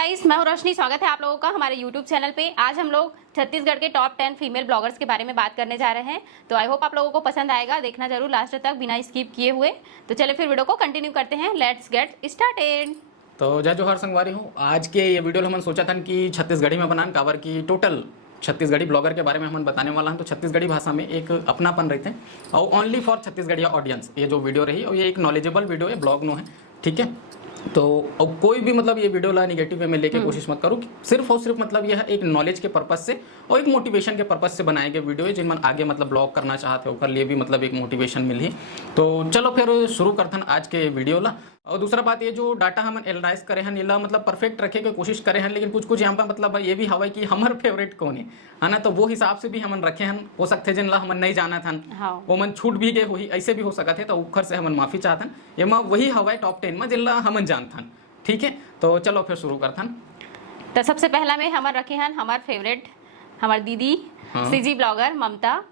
Guys, मैं हूं रोशनी। स्वागत है आप लोगों का हमारे यूट्यूब चैनल पे। आज हम लोग छत्तीसगढ़ के टॉप 10 फीमेल ब्लॉगर्स के बारे में बात करने जा रहे हैं। तो आई होप आप लोगों को पसंद आएगा, देखना जरूर लास्ट तक बिना स्किप किए हुए। तो चले फिर वीडियो को कंटिन्यू करते हैं। Let's get started. तो जय जोहर संगवारी हूँ। आज के ये वीडियो हमने सोचा था कि छत्तीसगढ़ी में बनान काबर की टोटल छत्तीसगढ़ी ब्लॉगर के बारे में हम बताने वाला हूँ। तो छत्तीसगढ़ी भाषा में एक अपनापन रहते हैं और ओनली फॉर छत्तीसगढ़िया ऑडियंस ये जो वीडियो रही और ये एक नॉलेजेबल वीडियो है, ब्लॉग नो है, ठीक है। तो अब कोई भी मतलब ये वीडियो ला निगेटिव वे में लेके कोशिश मत करो। सिर्फ और सिर्फ मतलब यह एक नॉलेज के पर्पज से और एक मोटिवेशन के पर्पज से बनाए गए वीडियो है, जिनमें आगे मतलब ब्लॉग करना चाहते हो कर लिए भी मतलब एक मोटिवेशन मिली। तो चलो फिर शुरू करथन आज के वीडियो ला। और दूसरा बात ये जो डाटा हम एनालाइज करे हैं नीला मतलब परफेक्ट रखे के कोशिश करे हैं, लेकिन कुछ कुछ यहाँ पर मतलब ये भी हवा कि हमार फेवरेट कौन है ना, तो वो हिसाब से भी हमन रखे हैं। हो सकते जिन ला हमन नहीं जाना था वो मन छूट भी गए हुई, ऐसे भी हो सकते थे, तो उखर से हमन माफी चाहतन। ये वही हवा टॉप 10 में जिन ला हमन जानथन, ठीक है। तो चलो फिर शुरू करथन। तो सबसे पहला में हमार रखे हैं हमार फेवरेट हमार दीदी सीजी ब्लॉगर ममता,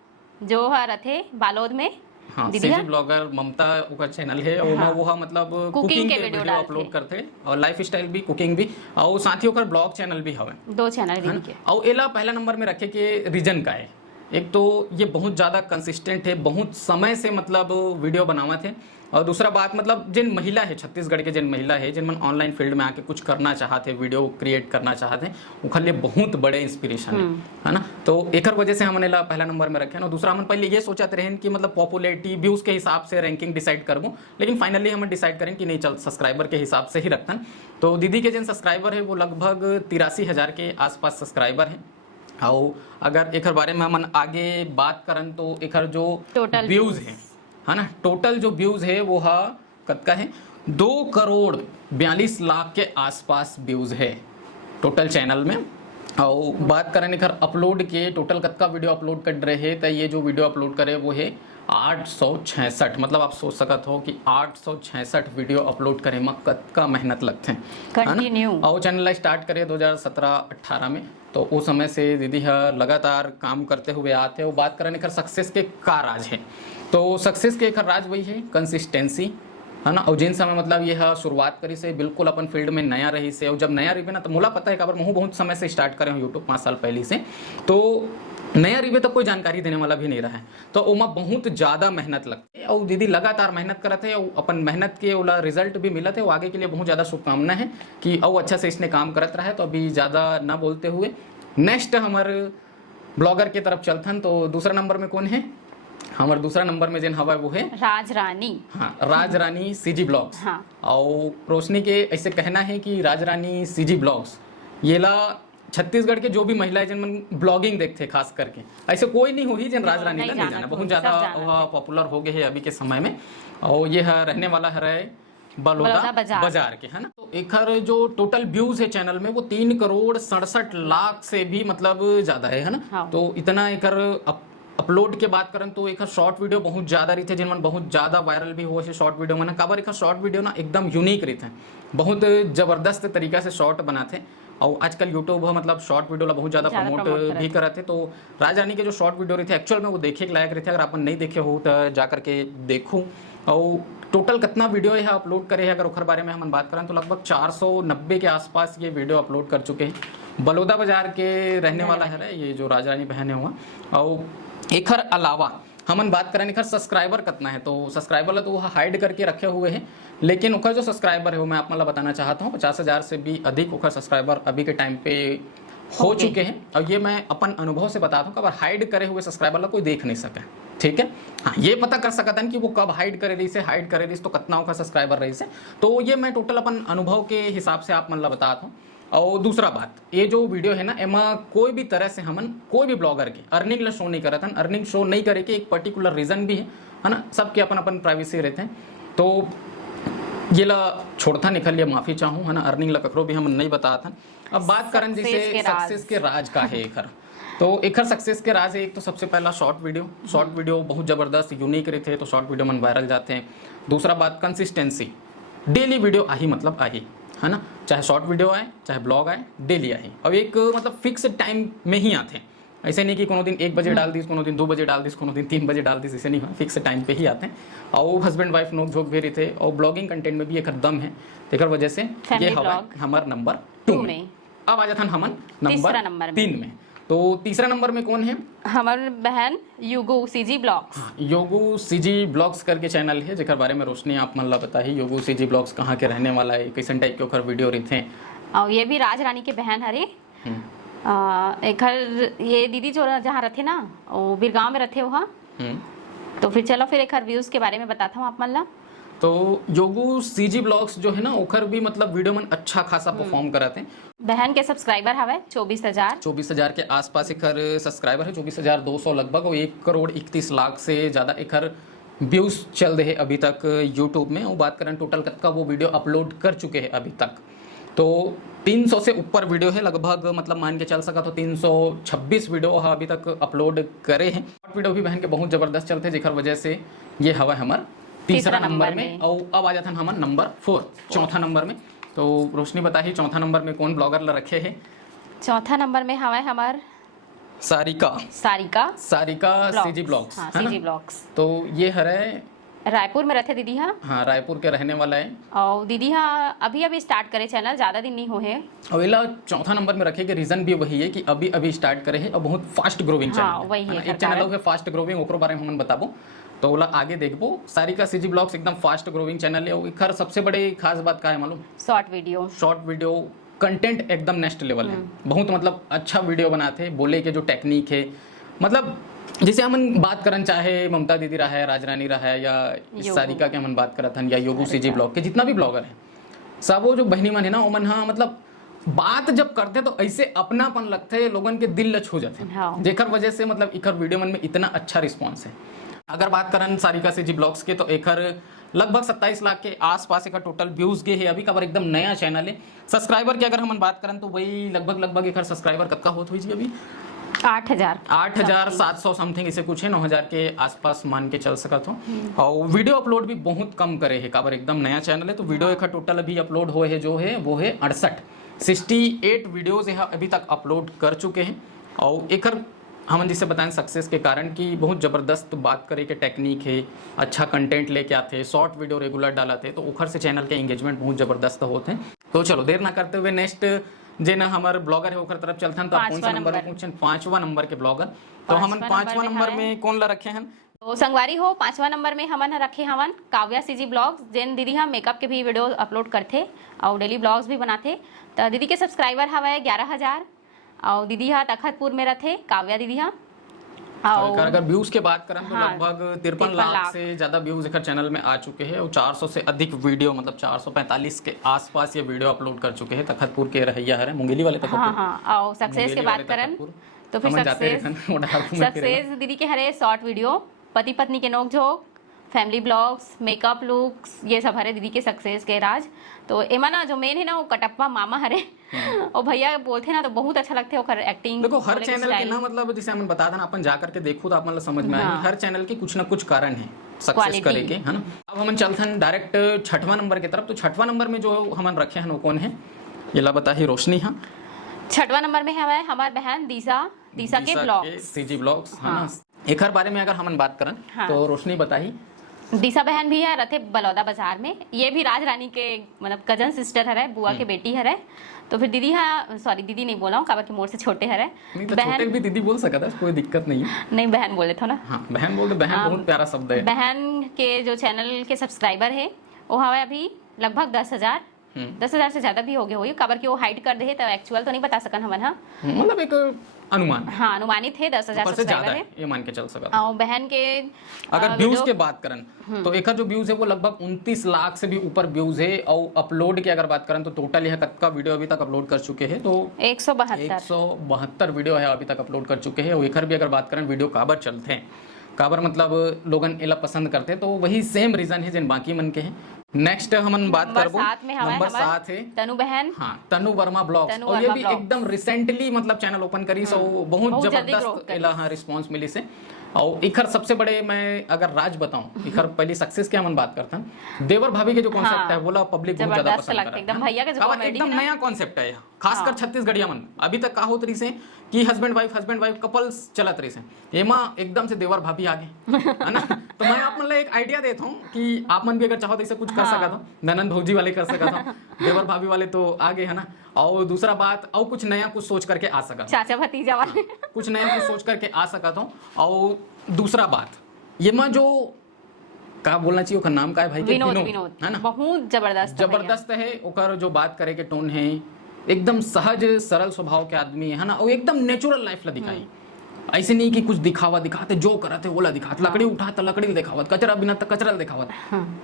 जो रथे बालोद में। हाँ, सीजी ब्लॉगर ममता का चैनल है और हाँ। वो मतलब कुकिंग के वीडियो अपलोड करते और लाइफ स्टाइल भी कुकिंग भी और साथ ही ब्लॉग चैनल भी हवे, दो चैनल दीदी के। और एला पहला नंबर में रखे के रीजन का है। एक तो ये बहुत ज़्यादा कंसिस्टेंट है, बहुत समय से मतलब वीडियो बनावा थे। और दूसरा बात मतलब जिन महिला है छत्तीसगढ़ के, जिन महिला है जिन मन ऑनलाइन फील्ड में आके कुछ करना चाहते, वीडियो क्रिएट करना चाहते, उखर लिए बहुत बड़े इंस्पिरेशन है ना। तो एक वजह से हमने ला पहला नंबर में रखे ना। दूसरा हम पहले ये सोचते रहे कि मतलब पॉपुलैरिटी व्यूज के हिसाब से रैंकिंग डिसाइड करबो, लेकिन फाइनली हम डिसाइड करें कि नहीं चल सब्सक्राइबर के हिसाब से ही रखतन। तो दीदी के जिन सब्सक्राइबर है वो लगभग 83,000 के आसपास सब्सक्राइबर है। और अगर एक बारे में हम आगे बात करन तो एक जो टोटल व्यूज है ना, टोटल जो व्यूज है वो कतका है 2,42,00,000 के आसपास व्यूज है टोटल चैनल में। और बात करें एक अपलोड के टोटल कतका वीडियो अपलोड कर रहे हैं, तो ये जो वीडियो अपलोड करे वो है 866। मतलब आप सोच सकत हो कि 866 वीडियो अपलोड करे में कतका मेहनत लगते हैं कंटिन्यू। और चैनल स्टार्ट करे 2017-18 में, तो उस समय से दीदी लगातार काम करते हुए आते हैं। वो बात करें एक सक्सेस के का राज है, तो सक्सेस के एक राज वही है कंसिस्टेंसी, है ना। और जिन समय मतलब ये शुरुआत करी से बिल्कुल अपन फील्ड में नया रही से, और जब नया रही ना तो मुला पता है काबर मैं बहुत समय से स्टार्ट करे हूँ यूट्यूब 5 साल पहले से। तो नया रिवे तो कोई जानकारी देने वाला भी नहीं रहा है, तो ओमा बहुत ज़्यादा मेहनत लगती है। और दीदी लगातार मेहनत करते हैं और अपन मेहनत के वाला रिजल्ट भी मिला थे। वो आगे के लिए बहुत ज़्यादा शुभकामना है कि और अच्छा से इसने काम करते रहे। तो अभी ज़्यादा ना बोलते हुए नेक्स्ट हमारे ब्लॉगर की तरफ चलथन। तो दूसरा नंबर में कौन है हमारे? दूसरा नंबर में जिन हवा वो है राज रानी। हाँ, राज रानी सीजी ब्लॉग्स। हाँ। और रोशनी के ऐसे कहना है कि राज रानी सीजी ब्लॉग्स ये ला छत्तीसगढ़ के जो भी महिलाएं जिन ब्लॉगिंग देखते खास करके, ऐसे कोई नहीं हुई जिन राज रानी नहीं जाना। बहुत ज़्यादा पॉपुलर हो गए है अभी के समय में। और ये रहने वाला है बलौदा बाजार के, है ना। तो एक जो टोटल व्यूज है चैनल में वो 3,67,00,000 से भी मतलब ज़्यादा है ना। हाँ। तो इतना एक अपलोड के बात करें तो एक शॉर्ट वीडियो बहुत ज़्यादा रही थे जिनमें बहुत ज़्यादा वायरल भी हुआ है। शॉर्ट वीडियो में ना काबर एक शॉर्ट वीडियो ना एकदम यूनिक रही थे, बहुत ज़बरदस्त तरीका से शॉर्ट बनाते। और आजकल यूट्यूब मतलब शॉर्ट वीडियो ला बहुत ज़्यादा प्रमोट भी करते। तो राज रानी के जो शॉर्ट वीडियो रही थे एक्चुअल में वो देखे के लायक रही थे। अगर आप नहीं देखे हो तो जा करके देखो। और टोटल कितना वीडियो है अपलोड करे है, अगर उखर बारे में हम बात करें तो लगभग 490 के आसपास ये वीडियो अपलोड कर चुके हैं। बलौदा बाजार के रहने वाला है ये जो राज रानी बहन हुआ। और एक अलावा हमन बात करें एक सब्सक्राइबर कितना है, तो सब्सक्राइबर तो वो हाइड करके रखे हुए हैं, लेकिन उखर जो सब्सक्राइबर है वो मैं आप मतलब बताना चाहता हूँ 50,000 से भी अधिक उखर सब्सक्राइबर अभी के टाइम पे हो चुके हैं। और ये मैं अपन अनुभव से बताता हूँ कि अगर हाइड करे हुए सब्सक्राइबर ला कोई देख नहीं सके, ठीक है। हाँ, ये पता कर सकता है कि वो कब हाइड करे दी तो कितना उखर सब्सक्राइबर रही से। तो ये मैं टोटल अपन अनुभव के हिसाब से आप मतलब बताता हूँ। और दूसरा बात ये जो वीडियो है ना एमा कोई भी तरह से हमन कोई भी ब्लॉगर के अर्निंग ला शो नहीं करत हन। अर्निंग शो नहीं करे के एक पर्टिकुलर रीज़न भी है ना, सबके अपन अपन प्राइवेसी रहते हैं। तो ये ला छोड़ता निकल लिया, माफ़ी चाहूँ, है ना। अर्निंग ला ककरो भी हम नहीं बताता। अब बात करें जैसे सक्सेस के राज का है एक तो एक सक्सेस के राज है। एक तो सबसे पहला शॉर्ट वीडियो बहुत ज़बरदस्त यूनिक रहते हैं, तो शॉर्ट वीडियो मन वायरल जाते हैं। दूसरा बात कंसिस्टेंसी, डेली वीडियो आई मतलब आई, है ना। चाहे शॉर्ट वीडियो आए चाहे ब्लॉग आए डेली आए। अब एक मतलब फिक्स टाइम में ही आते हैं, ऐसे नहीं कि कोनो दिन 1 बजे डाल दी, कोनो दिन 2 बजे डाल दी, कोनो दिन 3 बजे डाल दी, ऐसे नहीं हुआ, फिक्स टाइम पे ही आते हैं। और हस्बैंड वाइफ नोक झोंक भी रही थे और ब्लॉगिंग कंटेंट में भी एक दम है। एक वजह से ये हमारा नंबर 2 में। अब आ जाता हमन तीसरा नंबर में। 3 में। तो तीसरा नंबर में कौन है? हमार बहन योगू सीजी ब्लॉग्स। योगू सीजी ब्लॉग्स करके चैनल है जेकर बारे में रोशनी आप मन ला बताही। योगू सीजी ब्लॉग्स कहाँ के रहने वाला है, कैसन टाइप के ओकर वीडियो रहते? और ये भी राज रानी के बहन हरे। एकर ये दीदी जो जहाँ रहते ना वो बिरगांव में रहते वहाँ। तो फिर चलो फिर एकर व्यूज के बारे में बताता हूँ आप मन ला। तो योगू सीजी ब्लॉग्स जो है ना ओकर भी मतलब वीडियो में अच्छा खासा परफॉर्म कराते हैं। बहन के सब्सक्राइबर हवे 24,000 के आसपास एकर सब्सक्राइबर है, 24,200 लगभग, और 1 करोड़ 31 लाख से ज़्यादा एकर व्यूज चल रहे हैं अभी तक यूट्यूब में। और बात करें टोटल कतका वो वीडियो अपलोड कर चुके हैं अभी तक, तो 300 से ऊपर वीडियो है लगभग, मतलब मान के चल सका तो 326 वीडियो अभी तक अपलोड करे हैं। शॉर्ट वीडियो भी बहन के बहुत ज़बरदस्त चलते जेकर वजह से ये हवा हमार तीसरा नंबर में। और अब आ जाता हमार नंबर 4, चौथा नंबर में। तो रोशनी बताइए चौथा नंबर में कौन ब्लॉगर ला रखे हैं? चौथा नंबर में हवा हमार सारिका सीजी ब्लॉग्स। हाँ, सीजी ब्लॉग्स। तो ये हरे रायपुर में रहते दीदी। हाँ रायपुर के रहने वाला है। और दीदी अभी स्टार्ट करे चैनल, ज़्यादा दिन नहीं हुए हैं। और इला चौथा नंबर में रखे के रीजन भी वही है कि अभी स्टार्ट करे है और बहुत फास्ट ग्रोविंग चैनल। हाँ, वही है एक चैनल है फास्ट ग्रोविंग, ओकरो बारे में हम बताबो तो ओला आगे देखबो। सारिका सीजी ब्लॉग्स एकदम फास्ट ग्रोविंग चैनल है। और खैर सबसे बड़ी खास बात क्या है मालूम? शॉर्ट वीडियो कंटेंट एकदम नेक्स्ट लेवल है। बहुत मतलब अच्छा वीडियो बनाते हैं। बोले के जो टेक्निक है, मतलब जैसे हम बात करन चाहे ममता दीदी रहा है, राजरानी रहा है, या सारिका के हम बात करत हन, या योगू सीजी ब्लॉग के जितना भी ब्लॉगर है, सब वो जो बहनी मन है ना ओमन हाँ मतलब बात जब करते तो ऐसे अपनापन लगते है, लोगन के दिल ल छू जाते हैं। जेकर वजह से मतलब इकर वीडियो मन में इतना अच्छा रिस्पॉन्स है। अगर बात करन सारिका सीजी ब्लॉग्स के तो एकर लगभग 27 लाख के आसपास का टोटल व्यूज गए है अभी का, एकदम नया चैनल है। सब्सक्राइबर की अगर हम बात करें तो वही लगभग एकर सब्सक्राइबर कतका होत हुई जी अभी? 8,700 समथिंग इसे कुछ है, 9,000 के आसपास मान के चल सका तो। और वीडियो अपलोड भी बहुत कम करे है काबर एकदम नया चैनल है। तो वीडियो एक टोटल अभी अपलोड हुए है जो है वो है 68 वीडियोज यहाँ अभी तक अपलोड कर चुके हैं। और एक हम जिसे बताएं सक्सेस के कारण कि बहुत ज़बरदस्त बात करे के टेक्निक है, अच्छा कंटेंट लेके आते, शॉर्ट वीडियो रेगुलर डालते, तो उखर से चैनल के एंगेजमेंट बहुत ज़बरदस्त होते हैं। तो चलो देर ना करते हुए नेक्स्ट जे ना हमारे ब्लॉगर है ओकर तरफ चलते हैं। तो कौन सा नंबर में पूछें? 5वां नंबर के ब्लॉगर। तो हम 5वां नंबर में कौन ला रखे हैं? तो संगवारी हो 5वां नंबर में हमन रखे हवन काव्या सीजी ब्लॉग्स, जिन दीदी हम मेकअप के भी वीडियो अपलोड करते और डेली ब्लॉग्स भी बनाते। तो दीदी के सब्सक्राइबर हवा 11,000 और दीदी तखतपुर में रहते काव्या दीदी। और अगर व्यूज के बात करें तो लगभग 53 लाख से ज्यादा व्यूज एक चैनल में आ चुके हैं। और 400 से अधिक वीडियो मतलब 445 के आसपास ये वीडियो अपलोड कर चुके हैं। तखतपुर के रहिया है मुंगेली वाले तखतपुर। हाँ, और सक्सेस के बात करें तो फिर सक्सेस दीदी के हरे शॉर्ट वीडियो, पति पत्नी के नोकझोंक, फैमिली ब्लॉग्स, मेकअप लुक्स, ये सब हरे दीदी के सक्सेस के राज। तो एमा ना जो मेन है ना वो कटप्पा मामा हरे और भैया बोलते ना तो बहुत अच्छा लगते है ओकर एक्टिंग। देखो हर चैनल के ना मतलब जैसे हम बता देना अपन जा करके देखो तो आप मतलब समझ में आएगी। हर चैनल के कुछ ना कुछ कारण है सक्सेस करे के, है ना। अब हम चलते हैं डायरेक्ट 6वां नंबर की तरफ। तो 6वां नंबर में जो हम रखे हैं वो कौन है ये ला बताही रोशनी। हाँ 6वां नंबर में है हमारे बहन दिशा के ब्लॉग्स, सीजी ब्लॉग्स, है ना। एक बारे में अगर हम बात करें तो रोशनी बताही। दिशा बहन भी है रहते बलौदा बाजार में। ये भी राज रानी के मतलब कजन सिस्टर है, बुआ के बेटी है। तो फिर दीदी सॉरी दीदी नहीं बोला हूँ काबर के मोर से छोटे है। तो छोटे भी दीदी बोल सकता है, कोई दिक्कत नहीं है। नहीं बहन बोले थे ना। हाँ बहन बोल दो, बहन बहुत प्यारा शब्द है। बहन के जो चैनल के सब्सक्राइबर है वो हवा अभी लगभग 10,000 से ज्यादा भी हो गए हुई काबर की वो हाइड कर दे तो एक्चुअल तो नहीं बता सकन हमन। हाँ मतलब एक अनुमान। हाँ अनुमानित है 10,000 सब्सक्राइबर है, ये मान के चल सका। और बहन के अगर व्यूज के बात करें तो एक जो व्यूज है वो लगभग 29 लाख से भी ऊपर व्यूज है। और अपलोड की अगर बात करें तो टोटल यह कतका वीडियो अभी तक अपलोड कर चुके हैं तो 172 वीडियो है अभी तक अपलोड कर चुके हैं। और एक भी अगर बात करें वीडियो काबर चलते हैं, काबर मतलब लोगन एला पसंद करते हैं, तो वही सेम रीजन है जिन बाकी मन के हैं। नेक्स्ट हम बात करबो नंबर 7 है तनु बहन। हाँ तनु वर्मा ब्लॉग्स। और ये भी एकदम रिसेंटली मतलब चैनल ओपन करी सो बहुत जबरदस्त एला हाँ रिस्पांस मिली से। और इखर सबसे बड़े मैं अगर राज बताऊं, इखर पहली सक्सेस के हम बात करते हैं देवर भाभी के जो कॉन्सेप्ट है वो पब्लिक बहुत ज्यादा पसंद करता है। एकदम भैया के जो एकदम नया कॉन्सेप्ट है। खासकर छत्तीसगढ़िया मन अभी तक का होत रही से कि हस्बैंड वाइफ कपल्स चलत रही से, एमा एकदम से देवर भाभी आगे है ना। तो मैं आप मन ला एक आइडिया देता हूँ कि आप मन भी अगर चाहो तो ऐसे कुछ कर सकत हो, ननन भौजी वाले कर सकत हो, देवर भाभी वाले तो आगे है ना। और दूसरा बात, और कुछ नया कुछ सोच करके आ सकत, चाचा भतीजा वाले कुछ नया कुछ सोच करके आ सकत हो। और दूसरा बात, ये माँ जो का बोलना चाहिए ओकर नाम का है भाई के विनोद है ना, बहुत जबरदस्त है। ओकर जो बात करे के टोन है एकदम सहज सरल स्वभाव के आदमी है ना, और एकदम नेचुरल लाइफ ला दिखाई। ऐसे नहीं कि कुछ दिखावा दिखाते, जो करते वो ला दिखाते, लकड़ी उठाते लकड़ी दिखावत, कचरा बिना तो कचरा दिखावत,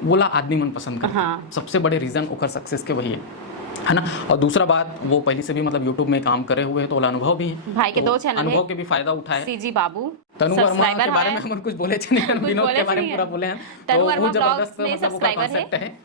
बोला आदमी मन पसंद करते। सबसे बड़े रीजन ओकर सक्सेस के वही है ना। और दूसरा बात, वो पहले से भी मतलब यूट्यूब में काम करे हुए हैं तो अनुभव भी है, भाई के तो 2 चैनल है, अनुभव के भी फायदा उठाए। सीजी बाबू तनु वर्मा के बारे में हम कुछ बोले नहीं, विनोद के बारे में पूरा बोले हैं, तो वो जबरदस्त मतलब ओकर कांसेप्ट है।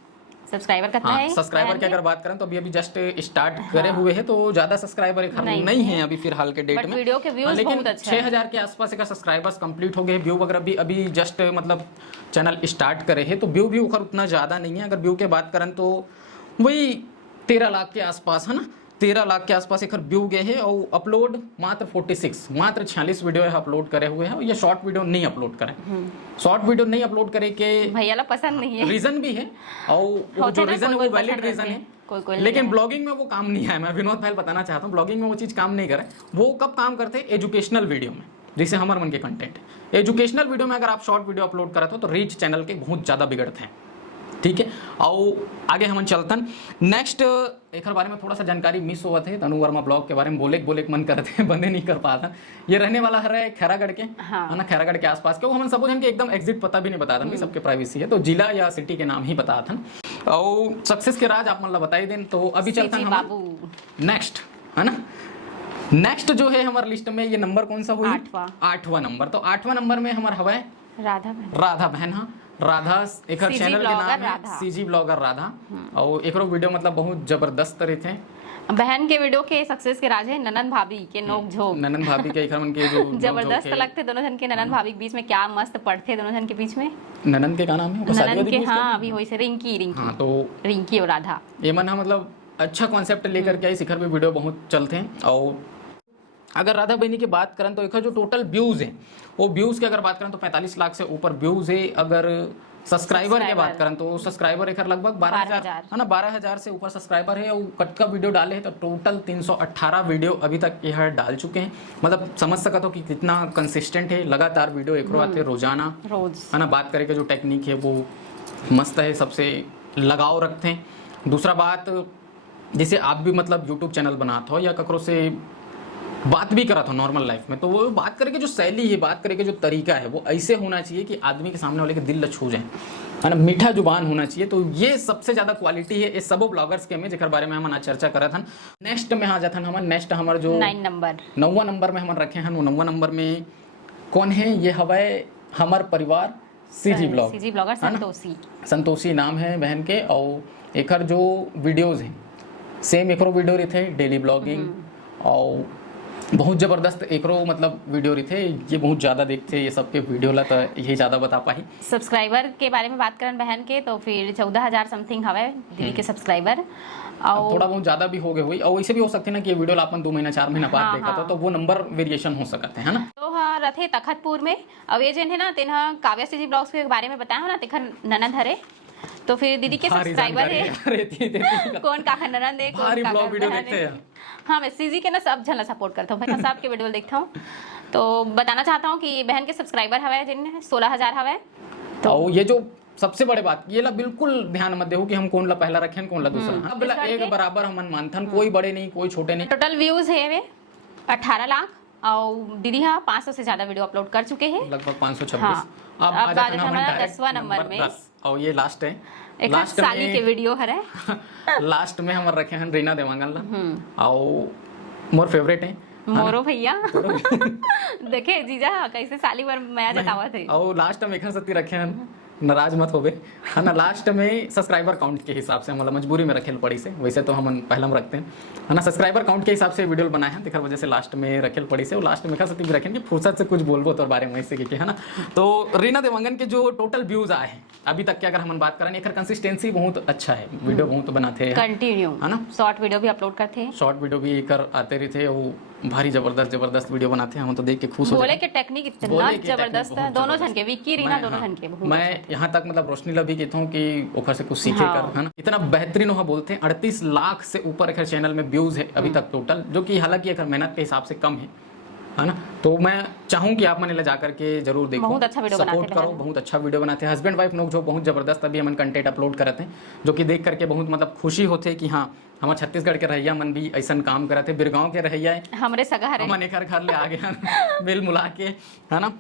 सब्सक्राइबर कितना है? सब्सक्राइबर की अगर बात करें तो अभी जस्ट स्टार्ट करे हुए हैं, तो ज्यादा सब्सक्राइबर नहीं है अभी फिलहाल के डेट में, वीडियो के व्यूज लेकिन बहुत अच्छा है। 6000 के आसपास का सब्सक्राइबर्स कंप्लीट हो गए। व्यू वगैरह भी अभी जस्ट मतलब चैनल स्टार्ट करे है, तो व्यू भी उखर उतना ज्यादा नहीं है। अगर व्यू के बात करें तो वही 13 लाख के आसपास है ना, 13 लाख के आसपास एक व्यू गए हैं। और अपलोड मात्र 46 वीडियो है अपलोड करे हुए हैं। और ये शॉर्ट वीडियो नहीं अपलोड करे, शॉर्ट वीडियो नहीं अपलोड करे के भैया ला पसंद नहीं है, रीजन भी है, और जो रीजन है वो वैलिड रीजन है, लेकिन ब्लॉगिंग में वो काम नहीं है। मैं विनोद भाई बताना चाहता हूँ, ब्लॉगिंग में वो चीज़ काम नहीं करे। वो कब काम करते हैं? एजुकेशनल वीडियो में, जैसे हमारे मन के कंटेंट एजुकेशनल वीडियो में अगर आप शॉर्ट वीडियो अपलोड करते हो तो रीच चैनल के बहुत ज़्यादा बिगड़ते हैं, ठीक है। और आगे हम चलतन नेक्स्ट एक बारे में थोड़ा सा जानकारी मिस हुआ थे, तनु वर्मा ब्लॉग के बारे में बोले मन करते हैं, बंदे नहीं कर पाता। ये रहने वाला है खैरागढ़ के, है ना, खैरागढ़ के आसपास के। वो हम सब जन के एकदम एग्जिट पता भी नहीं बताता था, सबके प्राइवेसी है, तो जिला या सिटी के नाम ही बताता था। और सक्सेस के राज आप मतलब बताई दें। तो अभी चलता हम नेक्स्ट, है ना। नेक्स्ट जो है हमारे लिस्ट में, ये नंबर कौन सा हुई? 8वां नंबर। तो 8वां नंबर में हमारा हवा है राधा बहन। हाँ, राधा एक चैनल के नाम है सीजी ब्लॉगर राधा, और एक वीडियो मतलब बहुत जबरदस्त रहे थे। बहन के वीडियो के सक्सेस के राज है ननन भाभी के नोक झोंक, ननन भाभी के मन के जो जबरदस्त लगते दोनों जन के, ननन भाभी के बीच में क्या मस्त पढ़ते दोनों जन के बीच में। ननन के क्या नाम है? ननन के, हाँ अभी वही से रिंकी। हाँ, तो रिंकी और राधा ये मन मतलब अच्छा कॉन्सेप्ट लेकर के आई, शिखर पे वीडियो बहुत चलते हैं। और अगर राधा बहनी की बात करें तो एक जो टोटल व्यूज़ हैं, वो व्यूज़ की अगर बात करें तो 45 लाख से ऊपर व्यूज़ है। अगर सब्सक्राइबर की बात करें तो सब्सक्राइबर एक लगभग 12,000 है ना, 12,000 से ऊपर सब्सक्राइबर है। और कट का वीडियो डाले हैं तो टोटल 318 वीडियो अभी तक यह डाल चुके हैं। मतलब समझ सकते हो कि कितना कंसिस्टेंट है, लगातार वीडियो एक आते रोजाना, है ना। बात करें कि जो टेक्निक है वो मस्त है, सबसे लगाव रखते हैं। दूसरा बात, जैसे आप भी मतलब यूट्यूब चैनल बनाते हो या ककरों से बात भी करा था नॉर्मल लाइफ में, तो वो बात करके जो शैली है, बात करके जो तरीका है, वो ऐसे होना चाहिए कि आदमी के सामने वाले के दिल छू जाए, है ना। मीठा जुबान होना चाहिए। तो ये सबसे ज़्यादा क्वालिटी है इस सब ब्लॉगर्स के में, जेकर बारे में हम चर्चा करा था। नेक्स्ट में आ जाता हमारे नेक्स्ट हमारे जो 9वां नंबर में हम रखे हैं, वो 9वां नंबर में कौन है? ये हवा हमार परिवार सीजी ब्लॉगर, संतोषी नाम है बहन के। और एक जो वीडियोज़ हैं सेम एक वीडियो रहे थे डेली ब्लॉगिंग, और बहुत ज़बरदस्त एकरो मतलब वीडियो रही थे। ये बहुत ज़्यादा देखते ये सब के वीडियो ला, तो यही ज़्यादा बता पाई। सब्सक्राइबर के बारे में बात करें बहन के तो फिर 14,000 समथिंग हवा दिल्ली के सब्सक्राइबर, और थोड़ा बहुत ज़्यादा भी हो गए हुई। और ऐसे भी हो सकते ना कि ये वीडियो अपन 2 महीना 4 महीना बाद देखा था, तो वो नंबर वेरिएशन हो सकते हैं ना। तो हाँ रथे तखतपुर में, अब ये जन है ना तेना काव्या सीजी ब्लॉग्स के बारे में बताया हो ना, तेखर ननद हरे, तो फिर दीदी के सब्सक्राइबर है कौन का ननद है, कौन का वीडियो देखते हैं। हाँ, मैं सीजी के ना सब झलना सपोर्ट करता हूँ, भाई सब के वीडियो देखता हूँ। तो बताना चाहता हूँ कि बहन के सब्सक्राइबर हवा जिन 16,000 हवा। तो ये जो सबसे बड़े बात ये ला बिल्कुल ध्यान मत देहो कि हम कौन ला पहला रखें कौन ला दूसरा, अब एक बराबर हम मानथन, कोई बड़े नहीं कोई छोटे नहीं। टोटल व्यूज है वे 18 लाख, और दीदी हाँ 500 से ज्यादा वीडियो अपलोड कर चुके हैं, लगभग 526। हाँ, अब आ जाता है हमारा 10वां नंबर में, और ये लास्ट है, एक साली के वीडियो है लास्ट में हमारे रखे हैं रीना देवांगन ला, और मोर फेवरेट है मोरो भैया देखे जीजा कैसे साली बार मैं जतावा थे। और लास्ट में एक सती रखे हैं, नाराज मत होवे, है ना। लास्ट में सब्सक्राइबर काउंट के हिसाब से मतलब मजबूरी में रखेल पड़ी से, वैसे तो हम पहले हम रखते हैं, है ना। सब्सक्राइबर काउंट के हिसाब से वीडियो बनाए हैं, देखा वजह से लास्ट में रखेल पड़ी से। और लास्ट में सती भी रखेंगे फुर्सत से कुछ बोलबो तो बारे में ऐसे है ना। तो रीना देवांगन के जो टोटल व्यूज आए हैं अभी तक के अगर हम बात करें, एकर कंसिस्टेंसी बहुत अच्छा है, वीडियो बहुत बनाते हैं कंटिन्यू, है ना, शॉर्ट वीडियो भी अपलोड करते हैं, शॉर्ट वीडियो भी एकर आते रहते हैं, वो भारी जबरदस्त वीडियो बनाते हैं, हम तो देख के खुश हो बोले के टेक्निक इतना जबरदस्त है, दोनों जन के, विक्की रीना दोनों जन के। मैं यहाँ तक मतलब रोशनी ला भी कहता हूँ कि ओखर से कुछ सीखे कर, है ना, इतना बेहतरीन वहाँ बोलते हैं। 38 लाख से ऊपर एक चैनल में व्यूज है अभी तक टोटल, जो कि हालांकि एक मेहनत के हिसाब से कम है ना। तो मैं चाहूँ कि आप मैंने ले जा करके जरूर देखो, बहुत अच्छा वीडियो सपोर्ट करो, बहुत अच्छा वीडियो बनाते हैं। हस्बैंड वाइफ लोग जो बहुत जबरदस्त अभी हम कंटेंट अपलोड करते हैं, जो कि देख करके बहुत मतलब खुशी होते है कि हाँ हमारे छत्तीसगढ़ के रहिया मन भी ऐसा काम करते, बिरगांव के रहिया हमारे सगा हमारे घर ले आ गया मिल मुला के, है ना।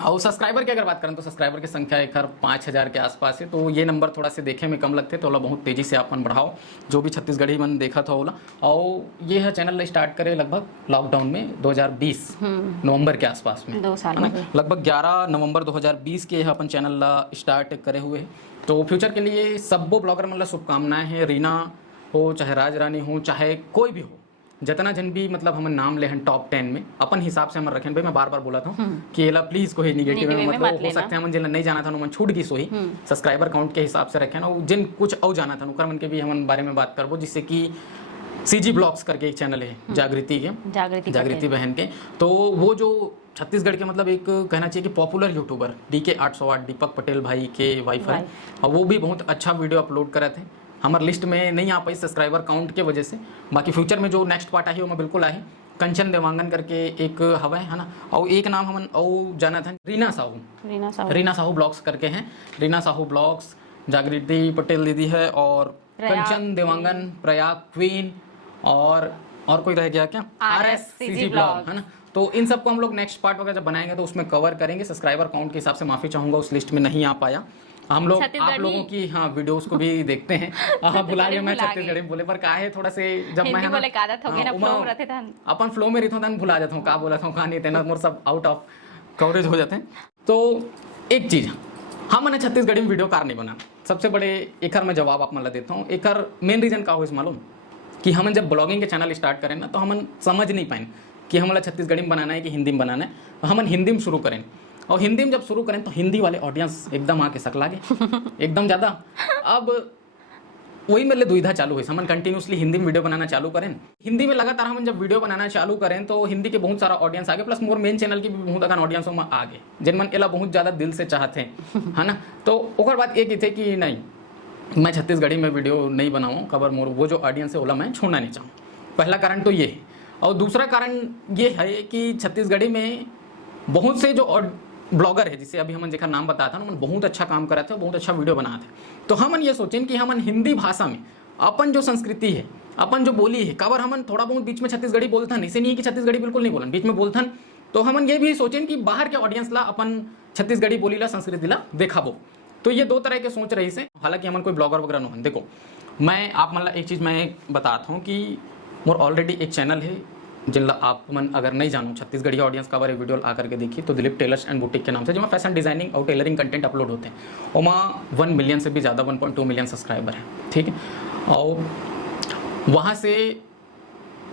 और सब्सक्राइबर की अगर बात करें तो सब्सक्राइबर की संख्या एक 5000 के आसपास है, तो ये नंबर थोड़ा से देखे में कम लगते, तो ओला बहुत तेजी से आप मन बढ़ाओ, जो भी छत्तीसगढ़ी मन देखा था ओला। और ये है चैनल स्टार्ट करे लगभग लॉकडाउन में 2020 नवंबर के आसपास में, 2 साल लगभग 11 नवंबर 2020 के अपन चैनल ला स्टार्ट करे हुए। तो फ्यूचर के लिए सबो ब्लॉगर मतलब शुभकामनाएं हैं, रीना हो चाहे राज रानी हो चाहे कोई भी हो, जितना जन भी मतलब हम नाम ले हैं टॉप 10 में अपन हिसाब से हम रखें। भाई मैं बार बार बोला था कि एला प्लीज कोई निगेटिव में मतलब हो सकते हैं हम जिन नहीं जाना था मन छूट गई सोही, सब्सक्राइबर काउंट के हिसाब से रखें ना, जिन कुछ और जाना था उनकर मन के भी हम बारे में बात करबो, जिससे कि सीजी ब्लॉग्स करके एक चैनल है जागृति बहन के, तो वो जो छत्तीसगढ़ के मतलब एक कहना चाहिए कि popular YouTuber DK 808 Deepak Patel भाई के वाइफ है, और वो भी बहुत अच्छा वीडियो अपलोड करे थे। हमारे लिस्ट में नहीं आ पाई सब्सक्राइबर काउंट के वजह से, बाकी फ्यूचर में जो नेक्स्ट पार्ट आई वो मैं बिल्कुल आई। कंचन देवांगन करके एक हवा है ना, और एक नाम हम और जाना था रीना साहू ब्लॉग्स करके हैं, रीना साहू ब्लॉग्स, जागृति पटेल दीदी है, और कंचन देवांगन, प्रयाग क्वीन, और कोई रह गया क्या, RSCG ब्लॉग, है ना। तो इन सबको हम लोग नेक्स्ट पार्ट वगैरह जब बनाएंगे तो उसमें कवर करेंगे। सब्सक्राइबर काउंट के हिसाब से माफी चाहूंगा, उस लिस्ट में नहीं आ पाया। हम लोग आप लोगों की वीडियोस को भी देखते हैं। बुला लिया मैं छत्तीसगढ़ी बोले पर का है थोड़ा से, जब मैं अपन फ्लो में रहता हूँ भुला जाता हूँ का बोला था, नहीं तेना मोर सब आउट ऑफ कवरेज हो जाते हैं। तो एक चीज हम मैंने छत्तीसगढ़ी में वीडियो कार नहीं बना, सबसे बड़े एक मैं जवाब आप मतलब देता हूँ। एक मेन रीजन का हो इस मालूम कि हम जब ब्लॉगिंग के चैनल स्टार्ट करें ना, तो हम समझ नहीं पाए कि हमारा छत्तीसगढ़ी में बनाना है कि हिंदी में बनाना है, तो हम हिंदी में शुरू करें। और हिंदी में जब शुरू करें तो हिंदी वाले ऑडियंस एकदम आके सक लागे एकदम ज़्यादा। अब वही मेरे दुविधा चालू है, हम कंटिन्यूसली हिंदी में वीडियो बनाना चालू करें, हिंदी में लगातार हम जब वीडियो बनाना चालू करें तो हिंदी के बहुत सारा ऑडियंस आगे, प्लस मोर मेन चैनल की भी बहुत अगर ऑडियंस में आगे जिन मन एला बहुत ज़्यादा दिल से चाहते हैं, है ना। तो ओकर बात एक ही थे कि नहीं मैं छत्तीसगढ़ी में वीडियो नहीं बनाऊँ, खबर मोर वो जो ऑडियंस है ओला मैं छोड़ना नहीं चाहूँ। पहला कारण तो ये है, और दूसरा कारण ये है कि छत्तीसगढ़ी में बहुत से जो ब्लॉगर है, जिसे अभी हम जेकर नाम बताया था ना, बहुत अच्छा काम करा थे, बहुत अच्छा वीडियो बनाते थे। तो हम ये सोचें कि हम हिंदी भाषा में अपन जो संस्कृति है, अपन जो बोली है, काबर हम थोड़ा बहुत बीच में छत्तीसगढ़ी बोलथन, ऐसे नहीं कि छत्तीसगढ़ी बिल्कुल नहीं बोलन, बीच में बोलथन। तो हम ये भी सोचें कि बाहर के ऑडियंस ला अपन छत्तीसगढ़ी बोली ला, संस्कृति ला देखाबो। तो ये दो तरह के सोच रही से, हालांकि हम कोई ब्लॉगर वगैरह नहीं। देखो मैं आप मतलब एक चीज़ मैं बताता हूँ कि मोर ऑलरेडी एक चैनल है जिनला आप मन अगर नहीं जानो छत्तीसगढ़ी ऑडियंस का बारे वीडियो आकर के देखिए, तो दिलीप टेलर्स एंड बुटीक के नाम से, जिसमें फैशन डिजाइनिंग और टेलरिंग कंटेंट अपलोड होते हैं। वहाँ 1 मिलियन से भी ज़्यादा 1.2 मिलियन सब्सक्राइबर है, ठीक है। और वहाँ से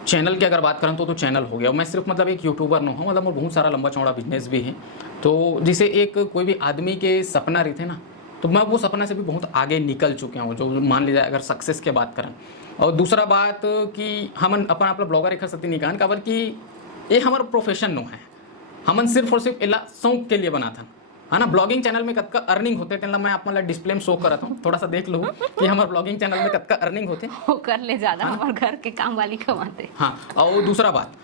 चैनल की अगर बात करें तो चैनल हो गया। मैं सिर्फ मतलब एक यूट्यूबर न हूँ, मतलब बहुत सारा लंबा चौड़ा बिजनेस भी है। तो जिसे एक कोई भी आदमी के सपना रहते ना, तो मैं वो सपना से भी बहुत आगे निकल चुके हूँ, जो मान लीजिए अगर सक्सेस की बात करें। और दूसरा बात कि हम अपन आप ब्लॉगर एक सकती नहीं कहन, काबर कि ये हमारा प्रोफेशन नो है, हमन सिर्फ और सिर्फ इला शौक के लिए बना था, है ना। ब्लॉगिंग चैनल में कतका अर्निंग होते तेला मैं आप मतलब डिस्प्ले में शो करता हूँ, थोड़ा सा देख लो कि हमारे ब्लॉगिंग चैनल में कतका अर्निंग होते कर ले ज़्यादा हमारे घर के काम वाली कमाते। हाँ, और दूसरा बात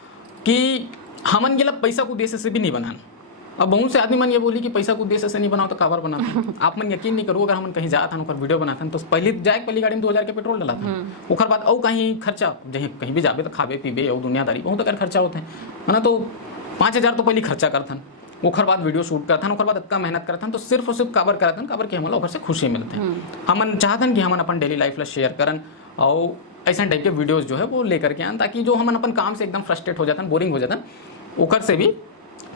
कि हमन ये पैसा को उद्देश्य से भी नहीं बनाना। अब बहुत से आदमी मन ये बोली कि पैसा को उद्देश्य से नहीं बनाओ तो काबर बनाते आप मन यकीन नहीं करो, अगर हम कहीं जाता हूँ वीडियो बनाते हैं तो पहली गाड़ी में 2000 के पेट्रोल डला था, ओकर बाद और कहीं खर्चा कहीं भी जाबे तो खाबे पीबे और दुनियादारी बहुत अगर खर्चा होते हैं, है ना। तो 5000 तो पहले खर्चा करथन, ओकर बाद वीडियो शूट करथन, ओकर बाद इतना मेहनत करथन, तो सिर्फ और सिर्फ काबर करथन, काबर कि हमन ओकर से खुशी मिलते हैं। हमन चाहतन कि हमन अपन डेली लाइफ ला शेयर करन और ऐसा टाइप के वीडियोज जो है वो लेकर के आन, ताकि जो हमन अपन काम से एकदम फ्रस्ट्रेट हो जाता, बोरिंग हो जाता, ओकर से भी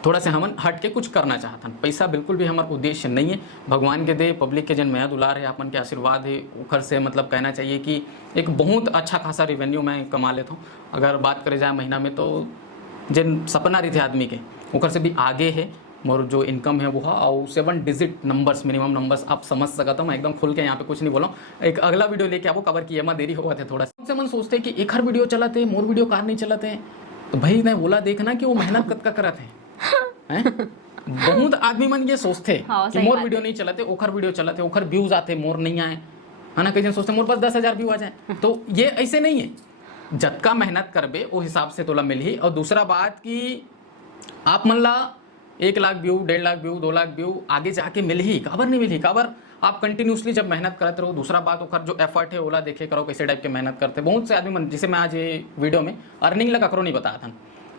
थोड़ा से हमन हट के कुछ करना चाहता। पैसा बिल्कुल भी हमारा उद्देश्य नहीं है, भगवान के दे, पब्लिक के जन मेहनत दुलार है, अपन के आशीर्वाद है, ओकर से मतलब कहना चाहिए कि एक बहुत अच्छा खासा रेवेन्यू मैं कमा लेता हूँ। अगर बात करे जाए महीना में तो जिन सपना रही थे आदमी के ओकर से भी आगे है, मोर जो इनकम है वो हा और 7 डिजिट नंबर्स मिनिमम नंबर्स आप समझ सकता हूँ। मैं एकदम खुल के यहाँ पे कुछ नहीं बोला। एक अगला वीडियो लेके आपको कवर किया, मैं देरी हुआ थे थोड़ा सा। मन सोचते कि एक हर वीडियो चलाते मोर वीडियो कार नहीं चलाते हैं, तो भाई मैं बोला देखना कि वो मेहनत कद का करत है। बहुत आदमी मन ये सोचते कि मोर वीडियो नहीं चलाते, ओखर वीडियो चलाते, ओखर व्यूज आते, मोर नहीं आए, है ना। कई जन सोचते मोर पास 10,000 व्यू आ जाए, तो ये ऐसे नहीं है। जतका मेहनत करबे वो हिसाब से तोला मिल ही। और दूसरा बात कि आप मन ला 1 lakh view, 1.5 lakh view, 2 lakh view आगे जाके मिल ही, काबर नहीं मिल ही, काबर आप कंटिन्यूसली जब मेहनत करते रहो। दूसरा बात ओखर जो एफर्ट है ओला देखे करो कैसे टाइप के मेहनत करते। बहुत से आदमी मन, जैसे मैं आज ये वीडियो में अर्निंग ला ककरो नहीं बताया था,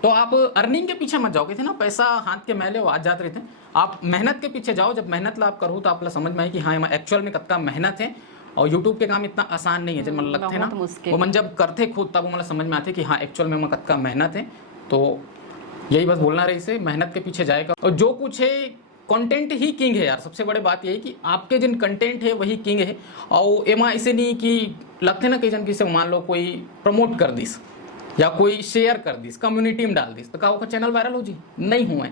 तो आप अर्निंग के पीछे मत जाओगे थे ना, पैसा हाथ के मैले वो आज जाते रहते। आप मेहनत के पीछे जाओ, जब मेहनत ला आप करो तो आप समझ में आए कि हाँ एक्चुअल में कतका मेहनत है। और यूट्यूब के काम इतना आसान नहीं है जब मन लगते ना, वो मन जब करते खुद तब वो मतलब समझ में आते कि हाँ एक्चुअल में कतका मेहनत है। तो यही बस बोलना रही से, मेहनत के पीछे जाएगा। और जो कुछ है कंटेंट ही किंग है यार। सबसे बड़ी बात यही कि आपके जिन कंटेंट है वही किंग है। और एमा ऐसे नहीं कि लगते ना कई जन किसी मान लो कोई प्रमोट कर दिस या कोई शेयर कर दिस, कम्युनिटी में डाल दिस, तो का चैनल वायरल हो जी? नहीं हुआ।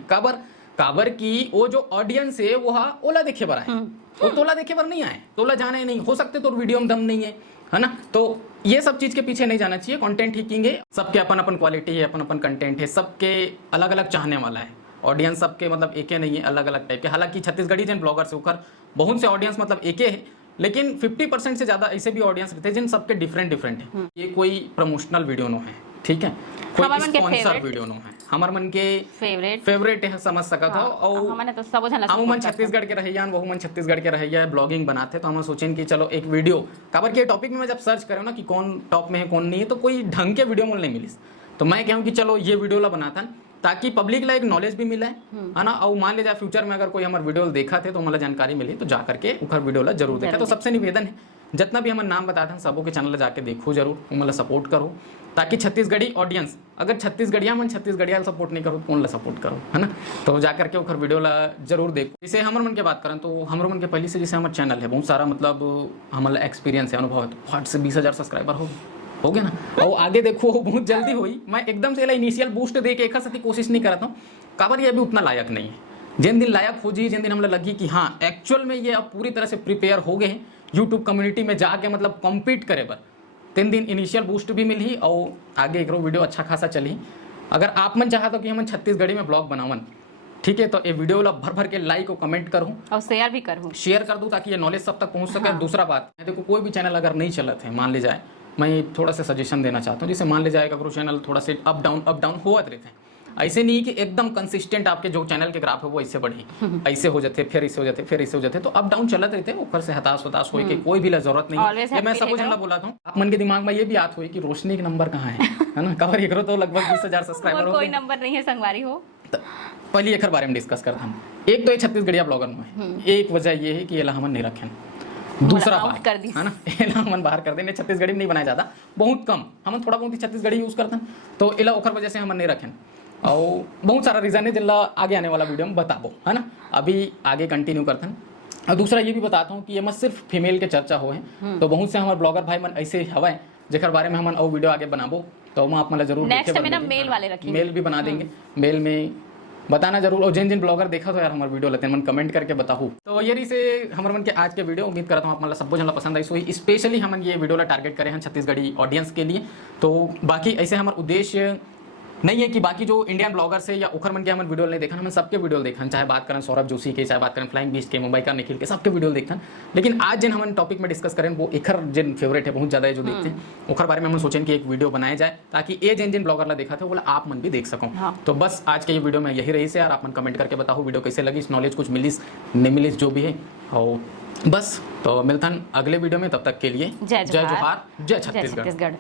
काबर की वो जो ऑडियंस है वो हा ओला देखे बर आए, वो तोला देखे बर नहीं आए, तोला जाने नहीं हो सकते, तो वीडियो में दम नहीं है ना। तो ये सब चीज के पीछे नहीं जाना चाहिए। कंटेंट ही किंग है। सबके अपन अपन क्वालिटी है, अपन अपन कंटेंट है, सबके अलग अलग चाहने वाला है। ऑडियंस सबके मतलब एक ही नहीं है, अलग अलग टाइप के। हालांकि छत्तीसगढ़ी जिन ब्लॉगर से होकर बहुत से ऑडियंस मतलब एक है, लेकिन 50% से ज्यादा ऐसे भी ऑडियंस रहते हैं जिन सबके डिफरेंट है। ये कोई प्रमोशनल वीडियो नो है, ठीक है, कोई स्पॉन्सर वीडियो नो है। हमार मन के फेवरेट है, समझ सकत हो। और हम मन छत्तीसगढ़ के रहियान, वो मन छत्तीसगढ़ के रहिया, ब्लॉगिंग बनाते, तो हम सोचें कि चलो एक वीडियो काबर के टॉपिक में मैं जब सर्च करूँ ना कि कौन टॉप में है कौन नहीं है, तो कोई ढंग के वीडियो मुझे नहीं मिली। तो मैं कहूँ कि चलो ये वीडियो ला बनाता ताकि पब्लिक ला एक नॉलेज भी मिले, है ना। और मान ले जाए फ्यूचर में अगर कोई हमारे वीडियो देखा थे तो मतलब जानकारी मिली, तो जा करके उखर वीडियो ला जरूर देखा। तो सबसे निवेदन है जितना भी हमारे नाम बताते हैं सबों के चैनल जाके देखो जरूर, मतलब सपोर्ट करो, ताकि छत्तीसगढ़ी ऑडियंस, अगर छत्तीसगढ़िया मन छत्तीसगढ़िया सपोर्ट नहीं करो तो कौन ला सपोर्ट करो, है ना। तो जा करके उखर वीडियो ला जरूर देखो। जैसे हमारे मन की बात करें तो हमारे मन के पहले से जैसे हमारा चैनल है बहुत सारा मतलब हमारा एक्सपीरियंस है, अनुभव है, तो 8 से 20,000 सब्सक्राइबर हो गया ना। और आगे देखो बहुत जल्दी हुई। मैं एकदम से इनिशियल बूस्ट दे के एक साथ कोशिश नहीं करता हूँ, काबर ये भी उतना लायक नहीं है। जिन दिन लायक हो जी, जिन दिन हमें लगी कि हाँ एक्चुअल में ये अब पूरी तरह से प्रिपेयर हो गए हैं यूट्यूब कम्युनिटी में जाके मतलब कॉम्पीट करे बर, 3 दिन इनिशियल बूस्ट भी मिली और आगे एक वीडियो अच्छा खासा चली। अगर आप मन चाहते हो कि हम छत्तीसगढ़ी में ब्लॉग बनावन, ठीक है, तो ये वीडियो ला भर भर के लाइक और कमेंट करूँ और शेयर कर दूँ ताकि ये नॉलेज सब तक पहुँच सके। दूसरा बात, देखो कोई भी चैनल अगर नहीं चलत है, मान ले जाए, मैं थोड़ा सा सजेशन देना चाहता हूँ। जैसे मान ले जाए अगर चैनल थोड़ा से अप डाउन होते रहते हैं, ऐसे नहीं कि एकदम कंसिस्टेंट आपके जो चैनल के ग्राफ है वो ऐसे बढ़ी, ऐसे हो जाते, फिर ऐसे हो जाते, फिर ऐसे हो जाते, तो अप डाउन चलते रहते हैं। ऊपर से हताश हो के कोई भी जरूरत नहीं है। मैं सब जन बोला था, आप मन के दिमाग में ये भी बात हुई कि रोशनी का नंबर कहाँ है ना, कवर ये करो तो लगभग 20,000 सब्सक्राइबर हो, कोई नंबर नहीं है संगवारी हो। पहले एक बारे में डिस्कस करता हूँ। एक तो ये छत्तीसगढ़िया ब्लॉगर में एक वजह ये है कि ये हमन नहीं रखें, दूसरा बात है ना, एला हमन बाहर कर देने। छत्तीसगढ़ी में नहीं बनाया जाता, बहुत कम, हम थोड़ा बहुत ही छत्तीसगढ़ी यूज करते हैं, तो एला ओखर वजह से हमन नहीं रखें। और बहुत सारा रीजन है जिला आगे आने वाला वीडियो में बताबो, है ना। अभी आगे कंटिन्यू करते हैं। और दूसरा ये भी बताता हूँ कि ये मत सिर्फ फीमेल के चर्चा हो है, तो बहुत से हमारे ब्लॉगर भाई मन ऐसे हवा जेकर बारे में हमन और वीडियो आगे बनाबो, तो हम आप मतलब जरूर मेल भी बना देंगे। मेल में बताना जरूर। और जिन ब्लॉगर देखा तो यार हमारे वीडियो लेते हैं मन कमेंट करके बताओ। तो ये से हमारे मन के आज के वीडियो उम्मीद करता हूँ आप मतलब सबको जन पसंद आई। सो स्पेशली हम ये वीडियो ला टारगेट करें हैं छत्तीसगढ़ी ऑडियंस के लिए। तो बाकी ऐसे हमारा उद्देश्य नहीं है कि बाकी जो इंडियन ब्लॉगर से या उखर मन के हमारे वीडियो नहीं देखा, हमें सबके वीडियो देखा, चाहे बात करें सौरभ जोशी के, चाहे बात करें फ्लाइंग बीस्ट के, मुंबई का निखिल के, सबके वीडियो देखा। लेकिन आज जिन हम टॉपिक में डिस्कस करें वो एखर जिन फेवरेट है बहुत ज़्यादा है जो देखते हैं, उखर बारे में हम सोचें कि एक वीडियो बनाया जाए ताकि ये जिन ब्लॉगर ला देखा था वो आप मन भी देख सको। तो बस आज के ये वीडियो में यही रही से यार, आप मन कमेंट करके बताओ वीडियो कैसे लगी, इस नॉलेज कुछ मिलिस नहीं मिलिस जो भी है। और बस तो मिलता अगले वीडियो में, तब तक के लिए जय जोहार, जय छत्तीसगढ़।